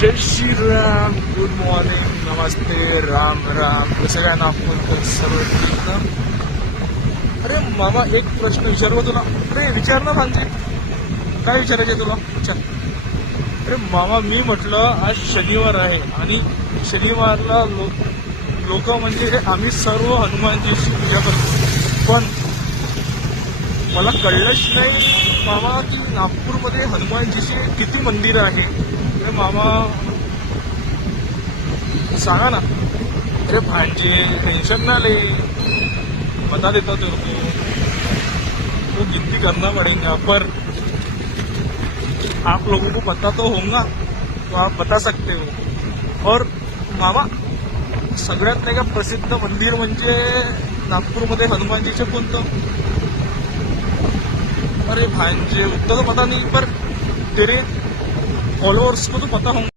जय Shri Ram, good morning, नमस्ते, राम राम. कसं काय नागपूरकर सर्व ठीक ना? अरे मामा, एक प्रश्न विचारलो तुला. अरे विचार ना भांजे, काय विचारायचे तुला? विचार. अरे मामा, मी म्हटलं आज शनिवार आहे आणि शनिवारला लोक म्हणजे आम्ही सर्व हनुमानजीची पूजा करतो, पण मला कळलंच नाही मामा की नागपूरमध्ये हनुमानजीचे किती मंदिरं आहे. अरे मामा सांगा ना. अरे भांजे, टेंशन ना ले, बता देता तेरे को. तो गिनती करना पड़ेगा, पर आप लोगों को पता तो होगा, तो आप बता सकते हो. और मामा, सगळ्यात नाही का प्रसिद्ध मंदिर म्हणजे नागपूरमध्ये हनुमानजीचे कोणतं? अरे भांजे, उतना तो पता नहीं, पर तेरे फॉलोअर्स को तो पता होगा.